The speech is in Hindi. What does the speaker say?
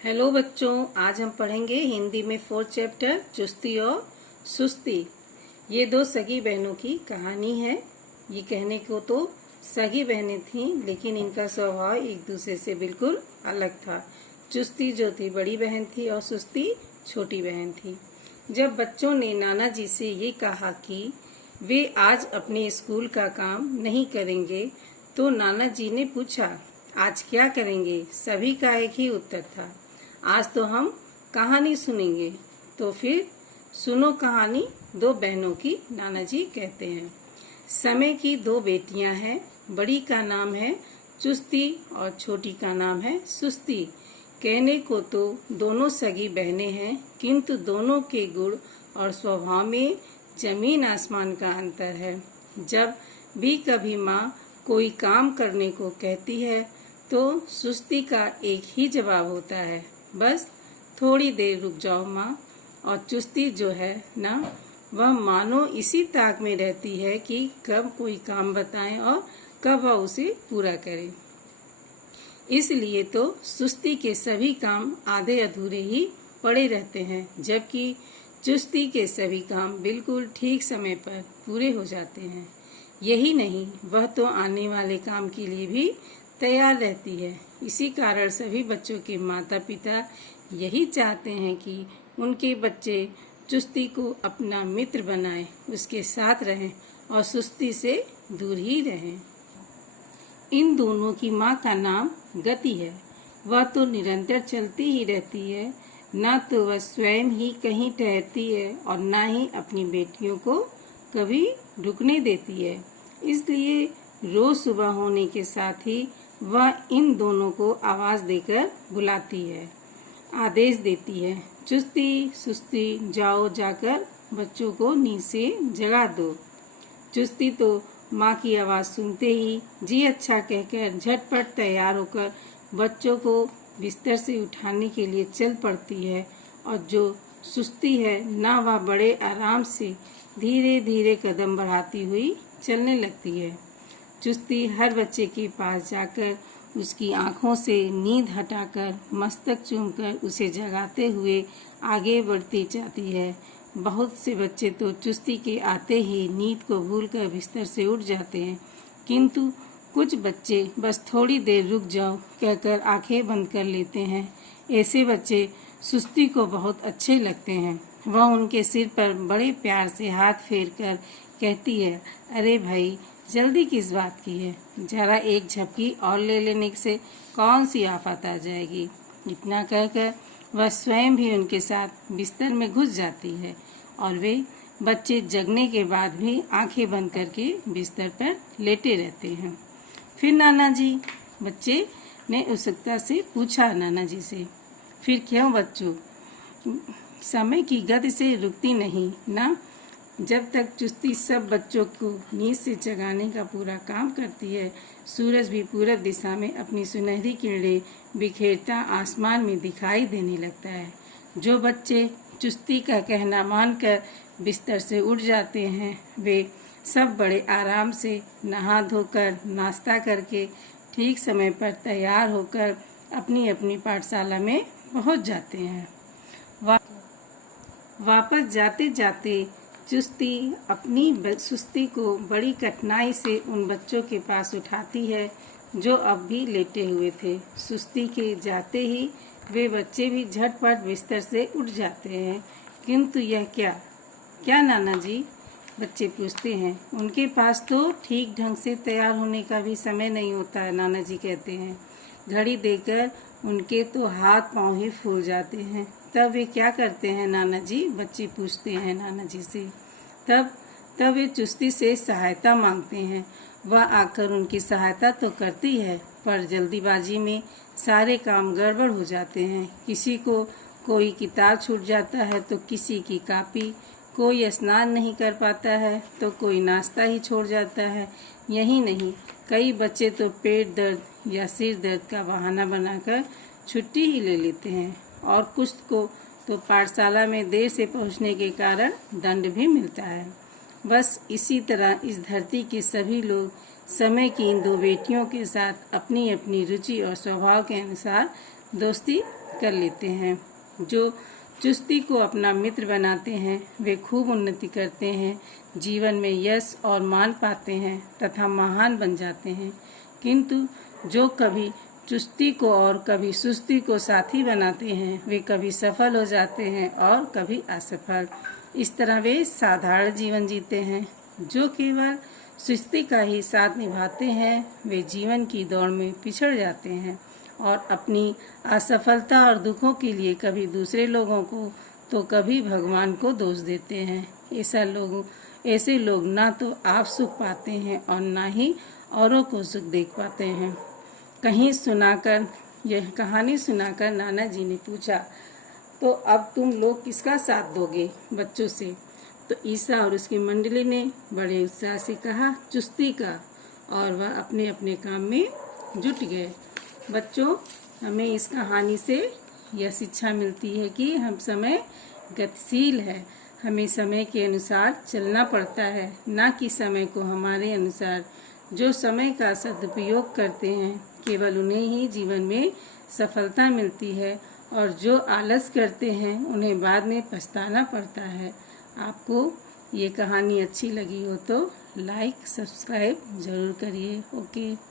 हेलो बच्चों, आज हम पढ़ेंगे हिंदी में 4th चैप्टर चुस्ती और सुस्ती। ये दो सगी बहनों की कहानी है। ये कहने को तो सगी बहनें थीं, लेकिन इनका स्वभाव एक दूसरे से बिल्कुल अलग था। चुस्ती जो थी बड़ी बहन थी और सुस्ती छोटी बहन थी। जब बच्चों ने नाना जी से ये कहा कि वे आज अपने स्कूल का काम नहीं करेंगे, तो नाना जी ने पूछा, आज क्या करेंगे? सभी का एक ही उत्तर था, आज तो हम कहानी सुनेंगे। तो फिर सुनो कहानी दो बहनों की। नाना जी कहते हैं, समय की दो बेटियां हैं, बड़ी का नाम है चुस्ती और छोटी का नाम है सुस्ती। कहने को तो दोनों सगी बहनें हैं, किंतु दोनों के गुण और स्वभाव में जमीन आसमान का अंतर है। जब भी कभी माँ कोई काम करने को कहती है तो सुस्ती का एक ही जवाब होता है, बस थोड़ी देर रुक जाओ माँ। और चुस्ती जो है ना, वह मानो इसी ताक में रहती है कि कब कोई काम बताएं और कब वह उसे पूरा करे। इसलिए तो सुस्ती के सभी काम आधे अधूरे ही पड़े रहते हैं, जबकि चुस्ती के सभी काम बिल्कुल ठीक समय पर पूरे हो जाते हैं। यही नहीं, वह तो आने वाले काम के लिए भी तैयार रहती है। इसी कारण सभी बच्चों के माता पिता यही चाहते हैं कि उनके बच्चे चुस्ती को अपना मित्र बनाएं, उसके साथ रहें और सुस्ती से दूर ही रहें। इन दोनों की माँ का नाम गति है। वह तो निरंतर चलती ही रहती है, न तो वह स्वयं ही कहीं ठहरती है और न ही अपनी बेटियों को कभी रुकने देती है। इसलिए रोज सुबह होने के साथ ही वह इन दोनों को आवाज देकर बुलाती है, आदेश देती है, चुस्ती सुस्ती जाओ, जाकर बच्चों को नींद से जगा दो। चुस्ती तो माँ की आवाज सुनते ही जी अच्छा कहकर झटपट तैयार होकर बच्चों को बिस्तर से उठाने के लिए चल पड़ती है, और जो सुस्ती है ना, वह बड़े आराम से धीरे धीरे कदम बढ़ाती हुई चलने लगती है। चुस्ती हर बच्चे के पास जाकर उसकी आंखों से नींद हटाकर मस्तक चूमकर उसे जगाते हुए आगे बढ़ती जाती है। बहुत से बच्चे तो चुस्ती के आते ही नींद को भूलकर बिस्तर से उठ जाते हैं, किंतु कुछ बच्चे बस थोड़ी देर रुक जाओ कहकर आंखें बंद कर लेते हैं। ऐसे बच्चे सुस्ती को बहुत अच्छे लगते हैं। वह उनके सिर पर बड़े प्यार से हाथ फेर कर कहती है, अरे भाई, जल्दी किस बात की है? जरा एक झपकी और ले लेने से कौन सी आफत आ जाएगी। इतना कहकर वह स्वयं भी उनके साथ बिस्तर में घुस जाती है और वे बच्चे जगने के बाद भी आंखें बंद करके बिस्तर पर लेटे रहते हैं। फिर नाना जी, बच्चे ने उत्सुकता से पूछा नाना जी से, फिर क्यों बच्चों, समय की गति से रुकती नहीं ना? जब तक चुस्ती सब बच्चों को नींद से जगाने का पूरा काम करती है, सूरज भी पूरब दिशा में अपनी सुनहरी किरणें बिखेरता आसमान में दिखाई देने लगता है। जो बच्चे चुस्ती का कहना मानकर बिस्तर से उठ जाते हैं, वे सब बड़े आराम से नहा धोकर नाश्ता करके ठीक समय पर तैयार होकर अपनी अपनी पाठशाला में पहुंच जाते हैं। वापस जाते जाते चुस्ती अपनी सुस्ती को बड़ी कठिनाई से उन बच्चों के पास उठाती है जो अब भी लेटे हुए थे। सुस्ती के जाते ही वे बच्चे भी झटपट बिस्तर से उठ जाते हैं। किंतु यह क्या नाना जी? बच्चे पूछते हैं। उनके पास तो ठीक ढंग से तैयार होने का भी समय नहीं होता है, नाना जी कहते हैं। घड़ी देखकर उनके तो हाथ पांव ही फूल जाते हैं। तब वे क्या करते हैं नाना जी? बच्चे पूछते हैं नाना जी से। तब वे चुस्ती से सहायता मांगते हैं। वह आकर उनकी सहायता तो करती है, पर जल्दीबाजी में सारे काम गड़बड़ हो जाते हैं। किसी को कोई किताब छूट जाता है तो किसी की कॉपी, कोई स्नान नहीं कर पाता है तो कोई नाश्ता ही छोड़ जाता है। यही नहीं, कई बच्चे तो पेट दर्द या सिर दर्द का बहाना बनाकर छुट्टी ही ले लेते हैं, और कुछ को तो पाठशाला में देर से पहुंचने के कारण दंड भी मिलता है। बस इसी तरह इस धरती के सभी लोग समय की इन दो बेटियों के साथ अपनी अपनी रुचि और स्वभाव के अनुसार दोस्ती कर लेते हैं। जो चुस्ती को अपना मित्र बनाते हैं वे खूब उन्नति करते हैं, जीवन में यश और मान पाते हैं तथा महान बन जाते हैं। किंतु जो कभी चुस्ती को और कभी सुस्ती को साथी बनाते हैं वे कभी सफल हो जाते हैं और कभी असफल। इस तरह वे साधारण जीवन जीते हैं। जो केवल सुस्ती का ही साथ निभाते हैं वे जीवन की दौड़ में पिछड़ जाते हैं और अपनी असफलता और दुखों के लिए कभी दूसरे लोगों को तो कभी भगवान को दोष देते हैं। ऐसे लोग ना तो आप सुख पाते हैं और ना ही औरों को सुख देख पाते हैं। यह कहानी सुनाकर नाना जी ने पूछा, तो अब तुम लोग किसका साथ दोगे बच्चों से? तो ईसा और उसकी मंडली ने बड़े उत्साह से कहा, चुस्ती का, और वह अपने अपने काम में जुट गए। बच्चों, हमें इस कहानी से यह शिक्षा मिलती है कि हम समय गतिशील है, हमें समय के अनुसार चलना पड़ता है, ना कि समय को हमारे अनुसार। जो समय का सदुपयोग करते हैं केवल उन्हें ही जीवन में सफलता मिलती है और जो आलस करते हैं उन्हें बाद में पछताना पड़ता है। आपको ये कहानी अच्छी लगी हो तो लाइक सब्सक्राइब जरूर करिए। ओके।